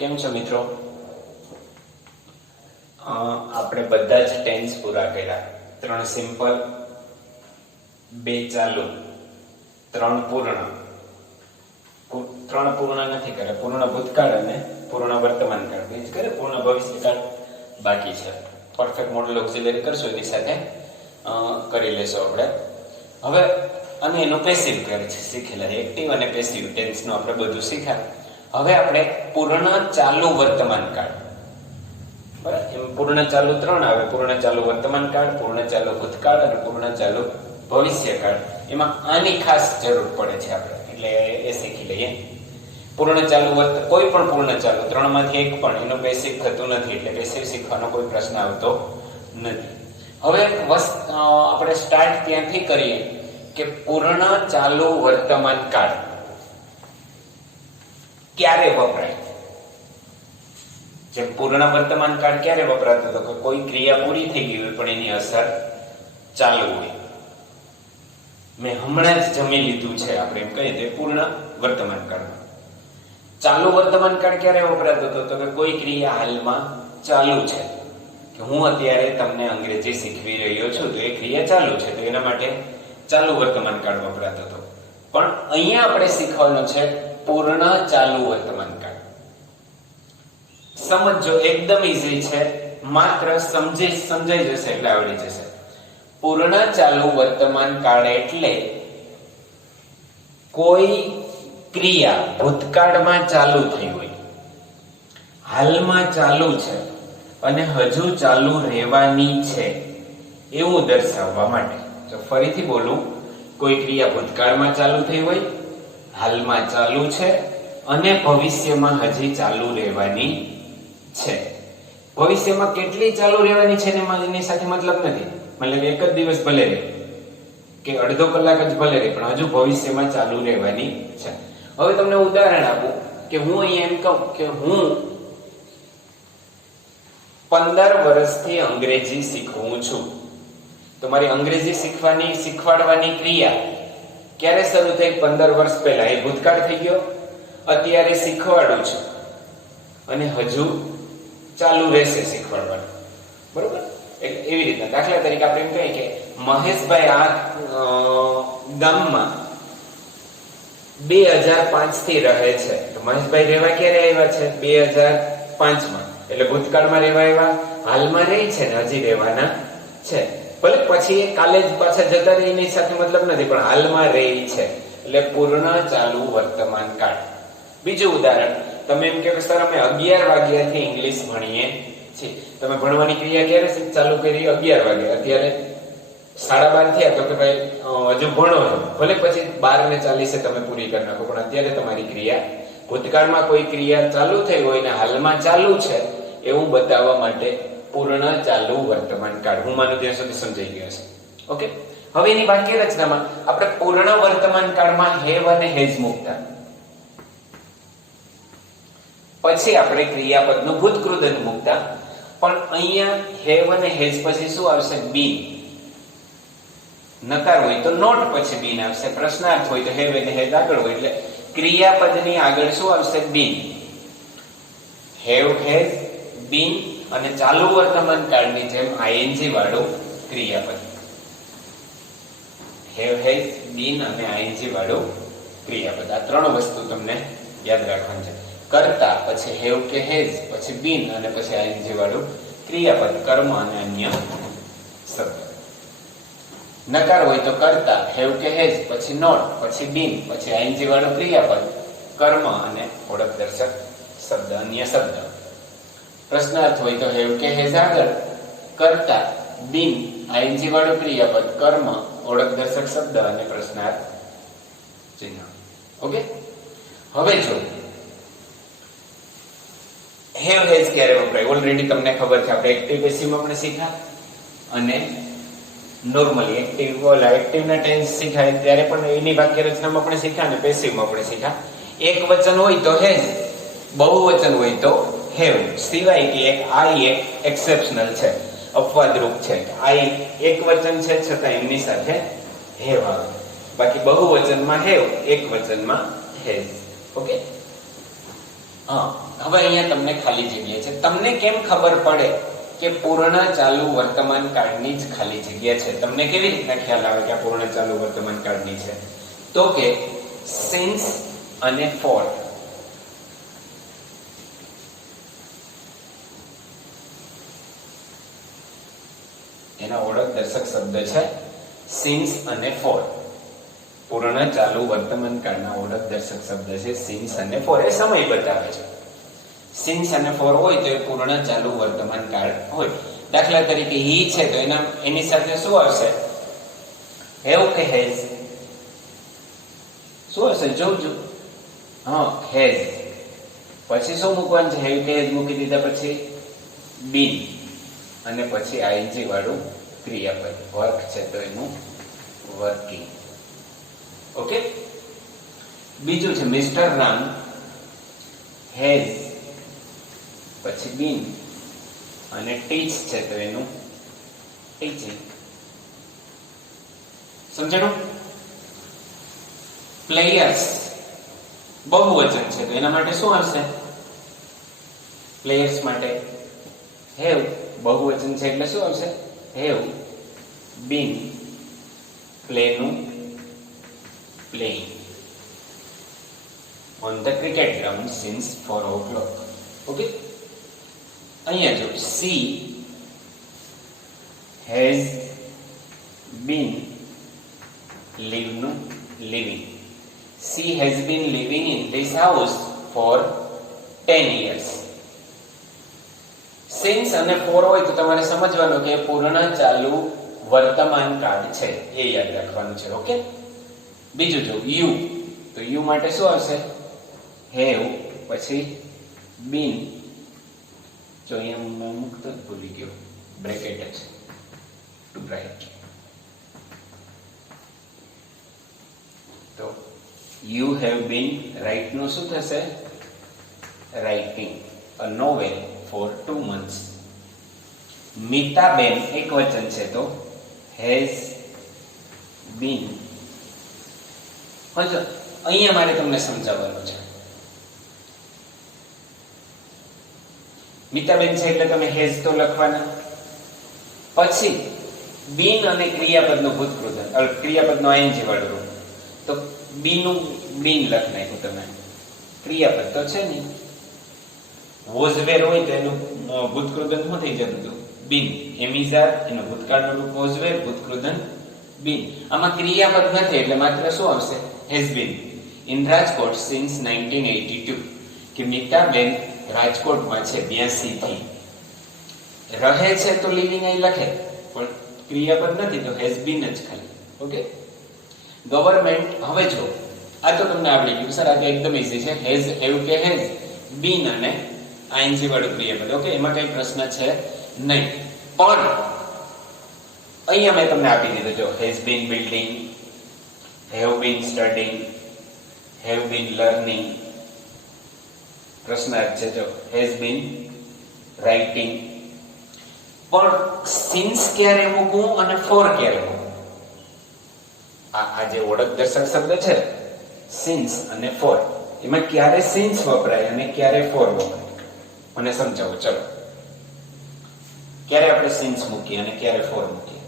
કેમ છો મિત્રો? આપણે બધા જ ટેન્સ પૂરા કર્યા. 3 સિમ્પલ, 2 ચાલુ, 3 પૂર્ણ. 3 પૂર્ણ નથી કર્યા, પૂર્ણ ભૂતકાળ અને પૂર્ણ વર્તમાન કાળ. બે જ કરે, પૂર્ણ ભવિષ્યકાળ બાકી છે. પરફેક્ટ મોડલ ઓક્સિલરી કરશો એની સાથે કરી લેશો આપણે. હવે અને એનું પેસિવ કરે છે શીખેલા, એક્ટિવ અને પેસિવ ટેન્સનું આપણે બધું શીખ્યા. હવે આપણે પૂર્ણ ચાલુ વર્તમાન કાળ, બરાબર, એમ પૂર્ણ ચાલુ 3 આવે: પૂર્ણ ચાલુ વર્તમાન કાળ, પૂર્ણ ચાલુ ભૂતકાળ અને પૂર્ણ ચાલુ ભવિષ્યકાળ. એમાં આની ખાસ જરૂર પડે છે આપણે, એટલે એ શીખી લઈએ. પૂર્ણ ચાલુ કોઈ પણ પૂર્ણ ચાલુ 3 માંથી એક પણ એનું પેસિવ થતું નથી, એટલે પેસિવ શીખવાનો કોઈ પ્રશ્ન આવતો નથી. હવે આપણે સ્ટાર્ટ ત્યાંથી કરીએ કે પૂર્ણ ચાલુ વર્તમાન કાળ ક્યારે વપરાય. જે પૂર્ણ વર્તમાન કાળ ક્યારે વપરાતો હતો કે કોઈ ક્રિયા પૂરી થઈ ગઈ હોય પણ એની અસર ચાલુ હોય. મેં હમણાં જ જમી લીધું છે, આપણે એમ કહીએ તો પૂર્ણ વર્તમાન કાળમાં. ચાલુ વર્તમાન કાળ ક્યારે વપરાતો હતો તો કે કોઈ ક્રિયા હાલમાં ચાલુ છે, કે હું અત્યારે તમને અંગ્રેજી શીખવી રહ્યો છું તો એ ક્રિયા ચાલુ છે, તો એના માટે ચાલુ વર્તમાન કાળ વપરાતો હતો. પણ અહીંયા આપણે શીખવાનું છે પૂર્ણ ચાલુ વર્તમાન કાળ. સમજો, એકદમ ઈઝી છે, માત્ર સમજાઈ જશે એટલે આવડી જશે. પૂર્ણ ચાલુ વર્તમાન કાળ એટલે કોઈ ક્રિયા ભૂતકાળમાં ચાલુ થઈ હોય, હાલમાં ચાલુ છે અને હજુ ચાલુ રહેવાની છે એવું દર્શાવવા માટે. તો ફરીથી બોલું, કોઈ ક્રિયા ભૂતકાળમાં ચાલુ થઈ હોય, હાલમાં ચાલુ છે અને ભવિષ્યમાં હજી ચાલુ રહેવાની છે. ભવિષ્યમાં કેટલી ચાલુ રહેવાની છે એની સાથે મતલબ નથી. મતલબ એક જ દિવસ ભલે રહે કે અડધો કલાક જ ભલે રહે, પણ હજુ ભવિષ્યમાં ચાલુ રહેવાની છે. હવે તમને ઉદાહરણ આપું કે હું અહીંયા એમ કહું કે હું 15 વર્ષથી અંગ્રેજી શીખવું છું. તો મારી અંગ્રેજી શીખવાડવાની ક્રિયા ક્યારે શરૂ થઈ? 15 વર્ષ પહેલા. એ ભૂતકાળ થઈ ગયો. અત્યારે શીખવાડું છું અને હજુ ચાલુ રહેશે શીખવાડવાનું, બરોબર? એવી રીતના દાખલા તરીકે આપણે એમ કહીએ કે મહેશભાઈ આ ગામમાં 2005 થી રહે છે. તો મહેશભાઈ રહેવા ક્યારે આવ્યા છે? 2005માં. એટલે ભૂતકાળમાં રહેવા આવ્યા, હાલમાં રહે છે ને હજી રહેવાના છે. ભલે પછી કાલે જ પાછા જતા રહે એની સાથે મતલબ નથી, પણ હાલમાં રહે છે એટલે પૂર્ણ ચાલુ વર્તમાન કાળ. બીજું ઉદાહરણ, તમે એમ કહો કે સર અમે 11 વાગ્યાથી ઇંગ્લિશ ભણીએ છીએ. તમે ભણવાની ક્રિયા ક્યારે ચાલુ કરી? 11 વાગે. અત્યારે 12:30 થયા તો કે ભાઈ હજુ ભણો છો. ભલે પછી 12:40 તમે પૂરી કરી નાખો, પણ અત્યારે તમારી ક્રિયા, ભૂતકાળમાં કોઈ ક્રિયા ચાલુ થઈ હોય ને હાલમાં ચાલુ છે એવું બતાવવા માટે પૂર્ણ ચાલુ વર્તમાન કાળ. હું માનું ત્યાં સુધી સમજાઈ ગયો છે. ઓકે, હવે એની વાક્ય રચનામાં આપણે પૂર્ણ વર્તમાન કાળમાં હેવ અને હેઝ મૂકતા, પછી આપણે ક્રિયાપદનું ભૂતકૃદન મૂકતા. પણ અહીંયા હેવ અને હેઝ પછી શું આવશે? બીન. નકાર હોય તો નોટ પછી બીન આવશે. પ્રશ્નાર્થ હોય તો હેવ અને હેઝ આગળ હોય, એટલે ક્રિયાપદની આગળ શું આવશે? બીન. હેવ, હેઝ, બીન અને ચાલુ વર્તમાન કાળની જેમ આઈએનજી વાળું ક્રિયાપદ. હેવ, હેઝ, બીન અને આઈએનજી વાળું ક્રિયાપદ. આ 3 વસ્તુ તમને યાદ રાખવાની છે. કરતા, પછી હેવ કે હેઝ, પછી બીન અને પછી આઈએનજી વાળું ક્રિયાપદ, કર્મ અને અન્ય શબ્દ. નકાર હોય તો કરતા, હેવ કે હેઝ, પછી નોટ, પછી બીન, પછી આઈએનજી વાળું ક્રિયાપદ, કર્મ અને ઓળખ દર્શક શબ્દ, અન્ય શબ્દ. પ્રશ્નાર્થ હોય તો હેવ કે હેઝ આગળ, કરતા, બીન, આઈએનજી વાળું ક્રિયાપદ, કર્મ, ઓળખ દર્શક શબ્દ અને પ્રશ્નાર્થ ચિહ્ન. ઓકે, હવે જો હેવ હેઝ ક્યારે વપરાય? ઓલરેડી તમને ખબર છે, આપણે એક્ટિવ પેસિવમાં આપણે શીખ્યા અને નોર્મલી એક્ટિવના ટેન્સ શીખ્યા ત્યારે પણ એની વાક્ય રચનામાં આપણે શીખ્યા અને પેસિવમાં આપણે શીખ્યા. એક વચન હોય તો હેઝ, બહુવચન હોય તો હેવ. સિવાય કે આઈ એક એક્સેપ્શનલ છે, અપવાદરૂપ છે. આઈ એક વચન છે છતાં એમની સાથે હેવ આવે. બાકી બહુવચનમાં હેવ, એક વચનમાં હેઝ. ઓકે, હા, હવે અહીંયા તમને ખાલી જગ્યા છે. તમને કેમ ખબર પડે કે પૂર્ણ ચાલુ વર્તમાન કાળની જ ખાલી જગ્યા છે? તમને કેવી રીતના ખ્યાલ આવે કે આ પૂર્ણ ચાલુ વર્તમાન કાળની છે? તો કે સિન્સ અને ફોર એના ઓળખ દર્શક શબ્દ છે સિન્સ અને ફોર. પૂર્ણ ચાલુ વર્તમાન કાળના ઓળખ દર્શક શબ્દ છે સિન્સ અને ફોર. એ સમય બતાવે છે. સિન્સ અને ફોર હોય તો એ પૂર્ણ ચાલુ વર્તમાન કાળ હોય. દાખલા તરીકે હી છે તો એની સાથે શું આવશે? હેવ કે હેઝ? શું હશે? જોજો. હા, હેઝ. પછી શું મૂકવાનું છે? હેવ કે હેઝ મૂકી દીધા પછી બીન અને પછી આઈએનજી વાળું ક્રિયાપદ. વર્ક છે તો એનું વર્કિંગ. ઓકે. બીજું છે મિસ્ટર રામ હેઝ પછી બીન અને ટીચ છે તો એનું ટીચિંગ. સમજાણું? પ્લેયર્સ બહુવચન છે તો એના માટે શું આવશે? પ્લેયર્સ માટે હેવ. બહુવચન છે એટલે શું આવશે? હેવ બીન પ્લેનું playing on the cricket ground since 4 o'clock. Okay? અહીંયા જો she has been living. She has been living in this house for 10 years. since અને for હોય તો તમારે સમજવાનું કે પૂર્ણ ચાલુ વર્તમાન કાળ છે, એ યાદ રાખવાનું છે. ઓકે. બીજું જો યુ, તો યુ માટે શું આવશે? હેવ પછી બીન. જો અહીંયા હું મુકતો જ ભૂલી ગયો, બ્રેકેટ જ ટુ રાઈટ. તો યુ હેવ બીન રાઇટ નું શું થશે? Writing a novel for 2 months. મીતાબેન એક વચન છે તો હેઝ બીન. હજુ અહીંયા મારે તમને સમજાવવાનું છે. મીતાબેન છે એટલે તમે હેઝ તો લખવાના. પછી બીન અને ક્રિયાપદનું ભૂતકૃદન, ક્રિયાપદનો આઈએનજી વાળું રૂપ. તો બીનું બીન લખ નાખ્યું તમે. ક્રિયાપદ તો છે ને. વોઝ વેર હોય તો એનું ભૂતકૃદન શું થઈ જતું હતું? બીન. એમિઝાર એનું ભૂતકાળનું રૂપ વોઝ વેર, ભૂતકૃદન બીન. આમાં ક્રિયાપદ નથી એટલે માત્ર શું આવશે? has been in Rajkot since 1982. કે મીતાબેન રાજકોટમાં છે 82 થી. રહે છે તો લિવિંગ અહીં લખે, પણ ક્રિયાપદ નથી તો has been જ ખાલી. ઓકે. ગવર્નમેન્ટ, હવે જો આ તો તમને આવડી ગયું સર, આ તો એકદમ ઈઝી છે. has, have કે has, been અને આઈએનજી વાળું ક્રિયાપદ. ઓકે, એમાં કઈ પ્રશ્ન છે નહીં. પણ અહીંયા મેં તમને આપી દીધું જો has been building, have been studying, have been learning. પ્રશ્નાર્થ છે જો has been writing. પણ since ક્યારે મૂકવું અને for ક્યારે મૂકવું? આ જે ઓળખ દર્શક શબ્દ છે since અને for, એમાં ક્યારે since વપરાય અને ક્યારે for વપરાય મને સમજાવો. ચલો, ક્યારે આપણે since મૂકીએ અને ક્યારે for મૂકીએ?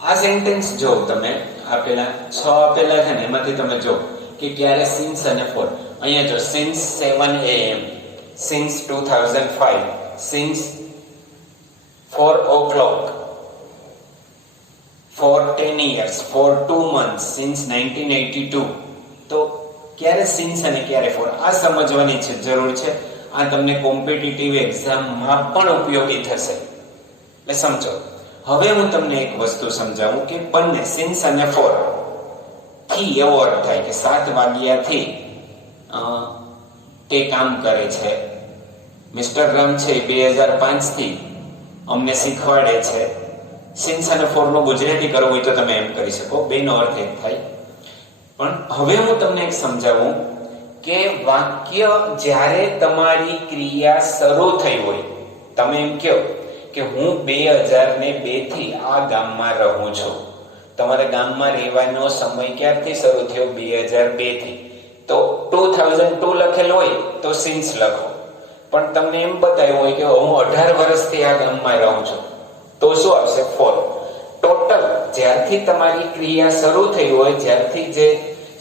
આ સેન્ટેન્સ જો તમે આપેલા 6 આપેલા છે ને એમાંથી તમે જો કે ક્યારે since અને for. અહીંયા જો since 7 am, since 2005, since 4 o'clock, for 10 years, for 2 months, since 1982. તો ક્યારે since અને ક્યારે for આ સમજવાની છે, જરૂર છે. આ તમને કોમ્પિટિટિવ એક્ઝામમાં પણ ઉપયોગી થશે, એટલે સમજો. હવે હું તમને એક વસ્તુ સમજાવું કે બંને since અને for થી એવો અર્થ થાય કે 7 વાગ્યાથી તે કામ કરે છે. મિસ્ટર રામ છે 2005 થી અમને શીખવાડે છે. since અને for નો ગુજરાતી કરવું હોય તો તમે એમ કરી શકો, બેનો અર્થ એક થાય. પણ હવે હું તમને એક સમજાવું કે વાક્ય જ્યારે તમારી ક્રિયા શરૂ થઈ હોય, તમે એમ કહો કે હું 2002 થી આ ગામમાં રહું છું. તમારા ગામમાં રહેવાનો સમય ક્યારથી શરૂ થયો? 2002 થી. તો 2002 લખેલું હોય તો સિન્સ લખો. પણ તમને એમ બતાવ્યું હોય કે હું 18 વર્ષથી આ ગામમાં રહું છું તો શું આવશે? ફોર. ટોટલ જ્યારથી તમારી ક્રિયા શરૂ થઈ હોય, જ્યારથી જે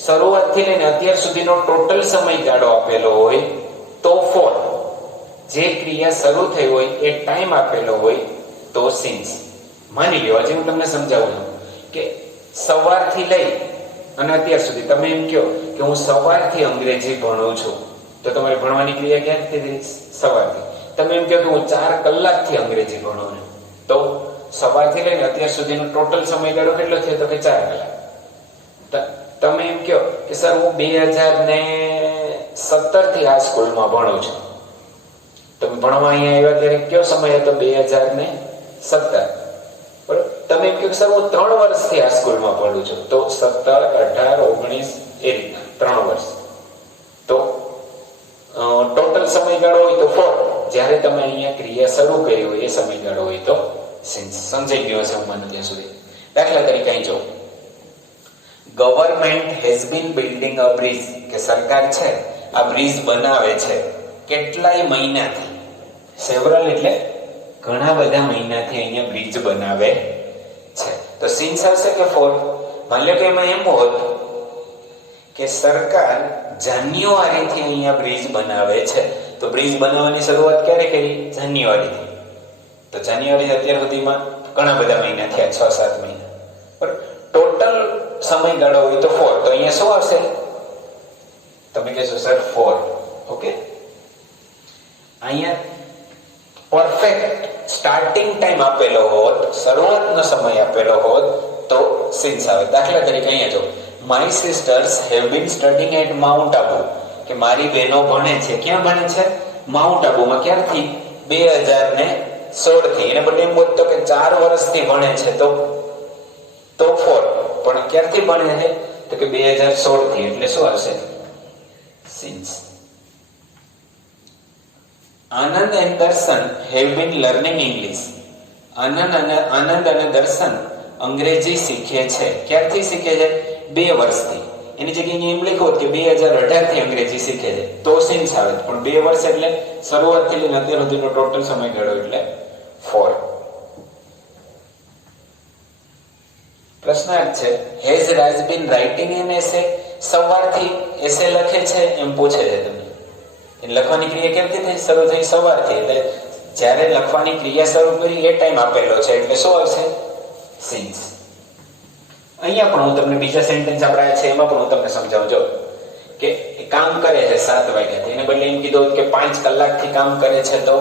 શરૂઆતથી લઈને અત્યાર સુધીનો ટોટલ સમયગાળો આપેલો હોય તો ફોર. જે ક્રિયા શરૂ થઈ હોય એ ટાઈમ આપેલો હોય તો સિન્સ. માની લો, હજી હું તમને સમજાવું છું કે સવારથી લઈ અને અત્યાર સુધી તમે એમ કહો કે હું સવારથી અંગ્રેજી ભણું છું, તો તમારે ભણવાની ક્રિયા ક્યાંથી થઈ? સવારથી. તમે એમ કહો કે હું 4 કલાકથી અંગ્રેજી ભણું છું, તો સવારથી લઈને અત્યાર સુધીનો ટોટલ સમયગાળો કેટલો થયો? તો કે 4 કલાક. તમે એમ કહો કે સર હું 2017 થી આ સ્કૂલમાં ભણું છું, તમે ભણવા અહીંયા આવ્યા ત્યારે કયો સમય હતો? 2017. બરોબર. તમે એમ કહો સર હું 3 વર્ષથી આ સ્કૂલમાં ભણું છું, તો 17, 18, 19 એ રીતના 3 વર્ષ. તો ટોટલ સમયગાળો હોય તો 4. જ્યારે તમે અહીંયા ક્રિયા શરૂ કરી હોય એ સમયગાળો હોય તો સિન્સ. સમજાઈ ગયો હશે મને ત્યાં સુધી? દાખલા તરીકે અહીં જો, government has been building a bridge, કે સરકાર છે આ બ્રિજ બનાવે છે કેટલાય મહિનાથી. સેવરલ એટલે ઘણા બધા મહિનાથી અહીંયા બ્રિજ બનાવે છે, તો સિન્સ આવશે કે ફોર? માની લો કે એમાં એમ હોત કે સરકાર જાન્યુઆરીથી અહીંયા બ્રિજ બનાવે છે, તો બ્રિજ બનાવવાની શરૂઆત ક્યારે કરી? જાન્યુઆરીથી. તો જાન્યુઆરી અત્યાર સુધીમાં ઘણા બધા મહિના થયા, 6-7 મહિના. બરાબર. ટોટલ સમયગાળો હોય તો 4. તો અહીંયા શું આવશે? તમે કહેશો સર 4. ઓકે. અહીંયા પરફેક્ટ સ્ટાર્ટિંગ ટાઈમ આપેલો હોત, શરૂઆતનો સમય આપેલો હોત તો સિન્સ આવે. દાખલા તરીકે અહીંયા જો, my sisters have been studying at mount Abu, કે મારી બહેનો ભણે છે. ક્યાં ભણે છે? માઉન્ટ આબુમાં. ક્યારથી? 2016 થી. એને બદલે એમ બોલતો કે 4 વર્ષથી ભણે છે, તો 4. પણ ક્યારથી ભણે છે? તો કે 2016 થી. એટલે શું આવશે? સિન્સ. આનંદ એન્ડ દર્શન હેવ બીન લર્નિંગ ઇંગ્લિશ. આનંદ અને દર્શન અંગ્રેજી શીખે છે. ક્યારથી શીખે છે? 2 વર્ષથી. એની જગ્યાએ એમ લખ્યું કે 2018 થી અંગ્રેજી શીખે છે, તો સિન્સ આવે. પણ 2 વર્ષ એટલે શરૂઆતથી લઈને અત્યાર સુધીનો ટોટલ સમયગાળો એટલે 4. પ્રશ્નાર્થ છે, has Raj been writing an essay? સવારથી એસે લખે છે એમ પૂછે છે તમને. લખવાની ક્રિયા કેમથી થઈ? શરૂ થઈ સવારથી. એટલે જ્યારે લખવાની ક્રિયા શરૂ કરી એ ટાઈમ આપેલો છે, એટલે શું આવશે? સિન્સ. અહીંયા પણ હું તમને બીજા સેન્ટેન્સ આપણા છે એમાં પણ હું તમને સમજાવું. જો કે કામ કરે છે 7 વાગ્યાથી, એને બદલે એમ કીધું કે 5 કલાકથી કામ કરે છે, તો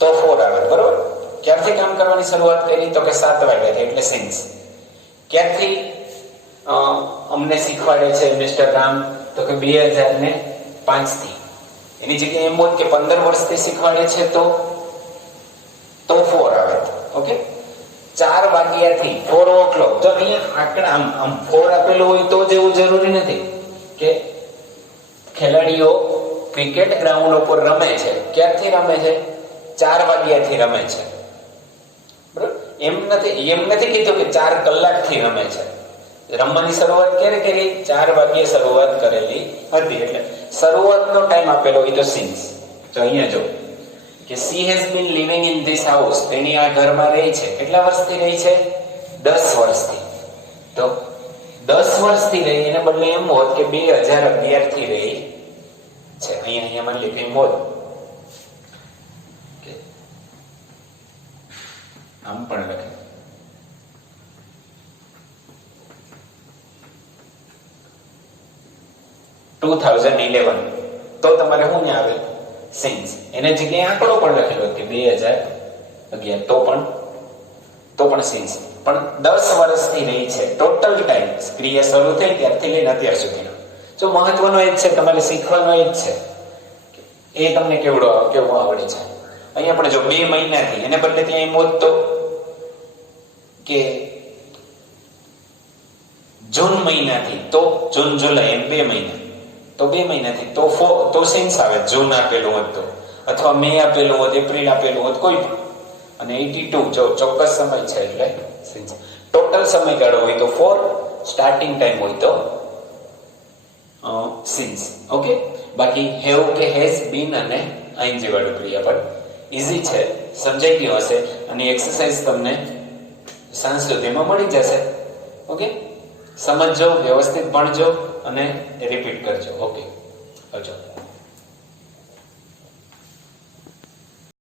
4 આવે. બરોબર. ક્યારથી કામ કરવાની શરૂઆત કરી? તો કે 7 વાગ્યાથી. એટલે સિન્સ. ક્યારથી અમને શીખવાડે છે મિસ્ટર રામ? તો કે 2005 થી. એની જગ્યાએ એમ હોત કે 15 વર્ષથી શીખવાડે છે, તો 4 આવે. ઓકે. 4 વાગ્યાથી 4 o'clock. તો અહીંયા આંકડા આમ 4 આપેલું હોય તો જ એવું જરૂરી નથી કે ખેલાડીઓ ક્રિકેટ ગ્રાઉન્ડ ઉપર રમે છે. ક્યારથી રમે છે? 4 વાગ્યાથી રમે છે. બરાબર. એમ નથી કીધું કે 4 કલાકથી રમે છે. રમવાની શરૂઆત ક્યારે કરી? 4 વાગ્યે શરૂઆત કરેલી હતી. એટલે શરૂઆતનો ટાઈમ આપેલો હોય તો સિન્સ. તો અહીંયા જો કે she has been living in this house, તેની આ ઘરમાં રહી છે. કેટલા વર્ષથી રહી છે? 10 વર્ષથી. તો 10 વર્ષથી રહી, એને બદલે એમ હોત કે 2011 થી રહી છે. અહીંયા મને લખ્યું હોત કે આમ પણ લખે 2011, તો તમારે શું ને આવે? સિન્સ. એને જગ્યાએ આંકડો પણ લખેલો કે 2011, તો પણ સિન્સ. પણ 10 વર્ષથી રહી છે. ટોટલ ટાઈમ ક્રિયા શરૂ થઈ ત્યારથી લઈને અત્યાર સુધીનો. જો મહત્વનો એ જ છે, તમારે શીખવાનો એ જ છે એ તમને કેવું આવડે છે. અહીંયા પણ જો 2 મહિનાથી, એને બદલે ત્યાં એમ હોત તો કે જૂન મહિનાથી, તો જૂન જુલાઈ એમ 2 મહિના. તો 2 મહિનાથી તો સિન્સ આવે. જૂન આપેલું હોત તો, અથવા મે આપેલું હોત, એપ્રિલ આપેલું હોત, કોઈ પણ. અને 82 જો ચોક્કસ સમય છે એટલે સિન્સ. ટોટલ સમયગાળો હોય તો 4, સ્ટાર્ટિંગ ટાઈમ હોય તો સિન્સ. ઓકે, બાકી હેવ કે હેઝ બીન અને આઈએનજી વાળું ક્રિયાપદ ઈઝી છે, સમજાઈ ગયું હશે. અને એક્સરસાઇઝ તમને સાંજ સુધીમાં મળી જશે. ઓકે, સમજજો, વ્યવસ્થિત ભણજો અને રિપીટ કરજો. ઓકે, આવજો.